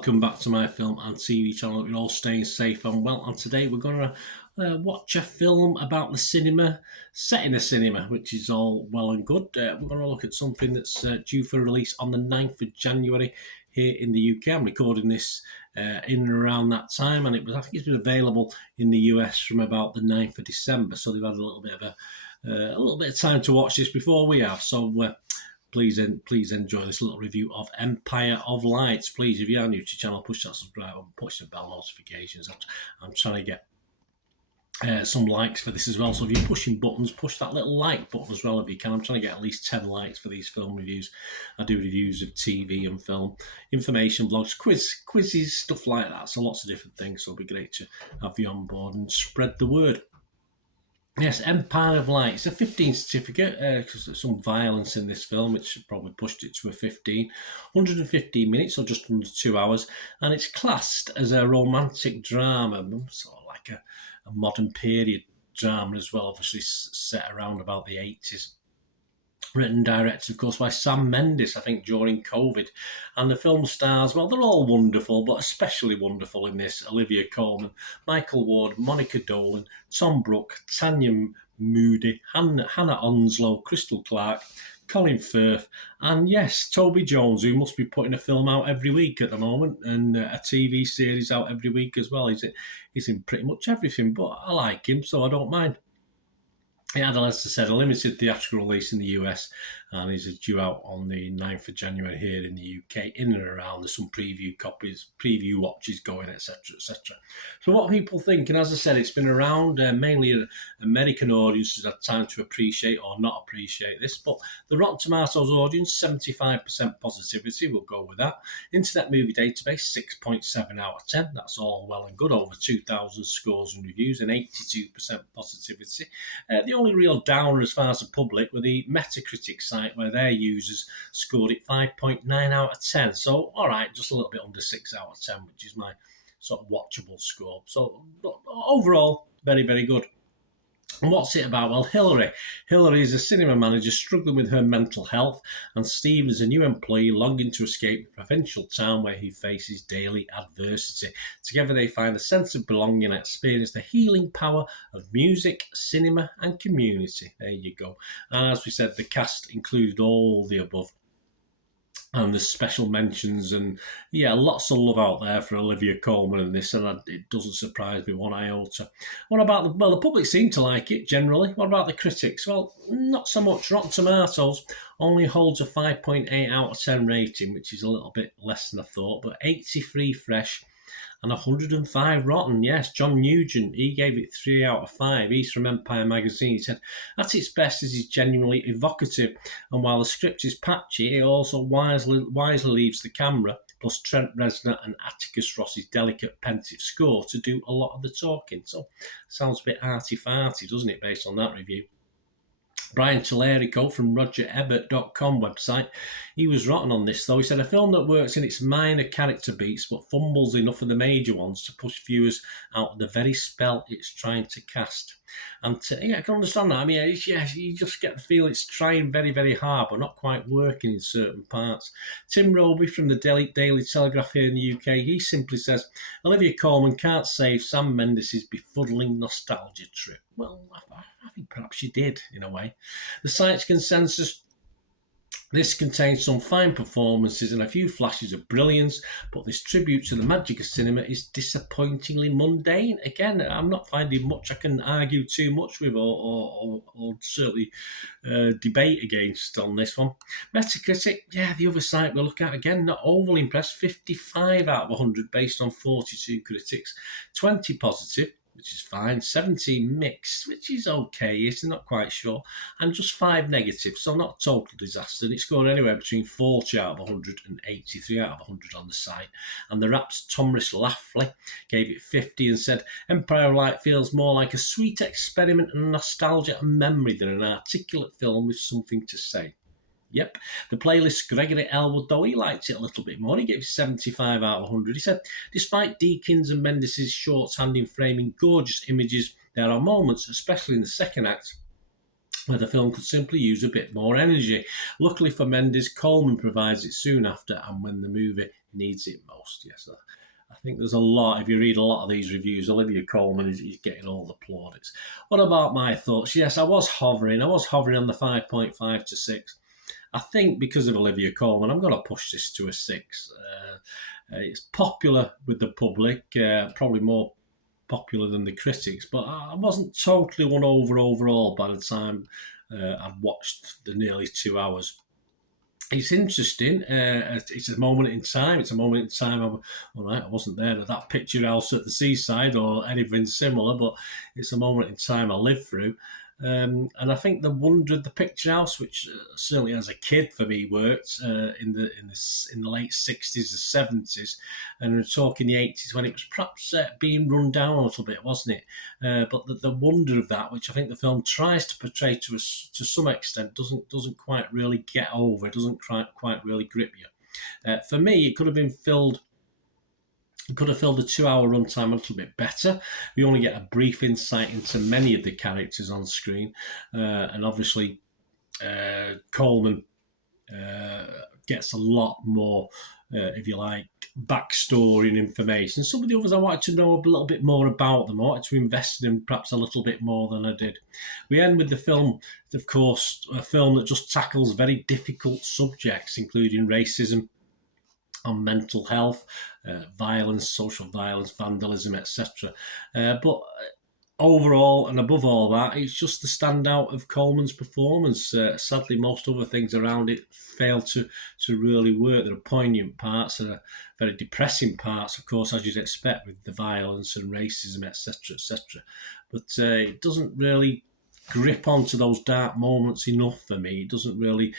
welcome back to my film and TV channel. You're all staying safe and well, and today we're going to watch a film about the cinema, set in a cinema, which is all well and good. We're going to look at something that's due for release on the 9th of January here in the UK. I'm recording this in and around that time, and I think it's been available in the US from about the 9th of December, so they've had a little bit of time to watch this before we have. So please enjoy this little review of Empire of Light. Please, if you are new to the channel, push that subscribe button, push the bell notifications. I'm trying to get some likes for this as well. So if you're pushing buttons, push that little like button as well if you can. I'm trying to get at least 10 likes for these film reviews. I do reviews of TV and film, information blogs, quizzes, stuff like that. So lots of different things. So it'll be great to have you on board and spread the word. Yes, Empire of Light. It's a 15 certificate because there's some violence in this film, which probably pushed it to a 15. 115 minutes, or just under 2 hours. And it's classed as a romantic drama, sort of like a modern period drama as well, obviously set around about the 80s. Written and directed, of course, by Sam Mendes, I think, during COVID. And the film stars, well, they're all wonderful, but especially wonderful in this. Olivia Colman, Michael Ward, Monica Dolan, Tom Brooke, Tanya Moody, Hannah Onslow, Crystal Clark, Colin Firth, and yes, Toby Jones, who must be putting a film out every week at the moment, and a TV series out every week as well. He's in pretty much everything, but I like him, so I don't mind. It had, as I said, a limited theatrical release in the US, and is due out on the 9th of January here in the UK. In and around, there's some preview copies, preview watches going, etc., etc. So what people think, and as I said, it's been around, mainly American audiences had time to appreciate or not appreciate this, but the Rotten Tomatoes audience, 75% positivity, we'll go with that. Internet Movie Database, 6.7 out of 10. That's all well and good, over 2,000 scores and reviews, and 82% positivity. The only real downer as far as the public were the Metacritic site, where their users scored it 5.9 out of 10. So, all right, just a little bit under 6 out of 10, which is my sort of watchable score. So, overall, very, very good. And what's it about? Well, Hillary. Hillary is a cinema manager struggling with her mental health, and Steve is a new employee longing to escape the provincial town where he faces daily adversity. Together they find a sense of belonging and experience the healing power of music, cinema and community. There you go. And as we said, the cast included all the above. And there's special mentions, and yeah, lots of love out there for Olivia Colman in this, and it doesn't surprise me one iota. What about the public seem to like it generally. What about the critics? Well, not so much. Rotten Tomatoes only holds a 5.8 out of 10 rating, which is a little bit less than I thought, but 83 fresh and 105 rotten. Yes, John Nugent, he gave it 3 out of 5. He's from Empire magazine. He said, at its best, this is genuinely evocative, and while the script is patchy, it also wisely leaves the camera, plus Trent Reznor and Atticus Ross's delicate pensive score, to do a lot of the talking. So, sounds a bit arty-farty, doesn't it, based on that review? Brian Tallarico from RogerEbert.com website, he was rotten on this though. He said, a film that works in its minor character beats but fumbles enough of the major ones to push viewers out of the very spell it's trying to cast. And yeah, I can understand that. I mean, you just get the feel it's trying very, very hard but not quite working in certain parts. Tim Roby from the Daily Telegraph here in the UK, he simply says, Olivia Colman can't save Sam Mendes' befuddling nostalgia trip. Well, I think perhaps she did, in a way. The site's consensus, this contains some fine performances and a few flashes of brilliance, but this tribute to the magic of cinema is disappointingly mundane. Again, I'm not finding much I can argue too much with or certainly debate against on this one. Metacritic, yeah, the other site we'll look at again, not overly impressed, 55 out of 100 based on 42 critics, 20 positive, which is fine, 17 mixed, which is okay, it's not quite sure, and just 5 negative, so not a total disaster. And it scored anywhere between 40 out of 100 and 83 out of 100 on the site. And the Rap's Tomris Laughley gave it 50 and said, Empire of Light feels more like a sweet experiment in nostalgia and memory than an articulate film with something to say. Yep. The playlist Gregory Elwood, though, he liked it a little bit more. He gave it 75 out of 100. He said, despite Deakins and Mendes' shorthand in framing gorgeous images, there are moments, especially in the second act, where the film could simply use a bit more energy. Luckily for Mendes, Colman provides it soon after, and when the movie needs it most. Yes, I think there's a lot. If you read a lot of these reviews, Olivia Colman is getting all the plaudits. What about my thoughts? Yes, I was hovering on the 5.5 to 6. I think because of Olivia Colman, I'm going to push this to a 6. It's popular with the public, probably more popular than the critics, but I wasn't totally won over overall by the time I'd watched the nearly 2 hours. It's interesting. It's a moment in time. It's a moment in time. All right, I wasn't there at that picture house at the seaside or anything similar, but it's a moment in time I lived through. And I think the wonder of the picture house, which certainly as a kid for me worked in the late 60s and 70s, and we're talking the 80s when it was perhaps being run down a little bit, wasn't it? But the wonder of that, which I think the film tries to portray to some extent, doesn't quite really get over. It doesn't quite really grip you. For me, it could have been filled. Could have filled the 2-hour runtime a little bit better. We only get a brief insight into many of the characters on screen, and obviously Coleman gets a lot more, if you like, backstory and information. Some of the others I wanted to know a little bit more about them. I wanted to invest in them perhaps a little bit more than I did. We end with the film, of course, a film that just tackles very difficult subjects, including racism, on mental health, violence, social violence, vandalism, etc. But overall, and above all that, it's just the standout of Coleman's performance. Sadly, most other things around it fail to really work. There are poignant parts, there are very depressing parts, of course, as you'd expect with the violence and racism, etc., etc. But it doesn't really grip onto those dark moments enough for me. It doesn't really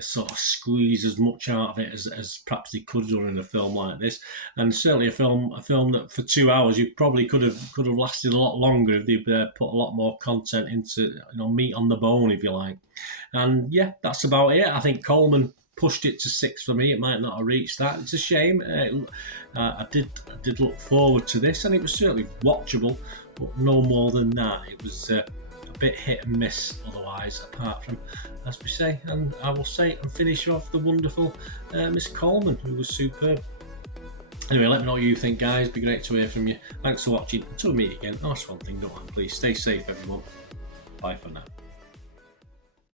sort of squeeze as much out of it as perhaps they could do in a film like this. And certainly a film that for 2 hours you probably could have lasted a lot longer if they put a lot more content into, meat on the bone, if you like. And yeah, that's about it. I think Coleman pushed it to 6 for me. It might not have reached that. It's a shame. I did look forward to this, and it was certainly watchable, but no more than that. It was a bit hit and miss otherwise, apart from, as we say, and I will say and finish off, the wonderful Miss Coleman, who was superb. Anyway, let me know what you think, guys. It'd be great to hear from you. Thanks for watching. Until we meet again, ask one thing, don't want, please stay safe, everyone. Bye for now.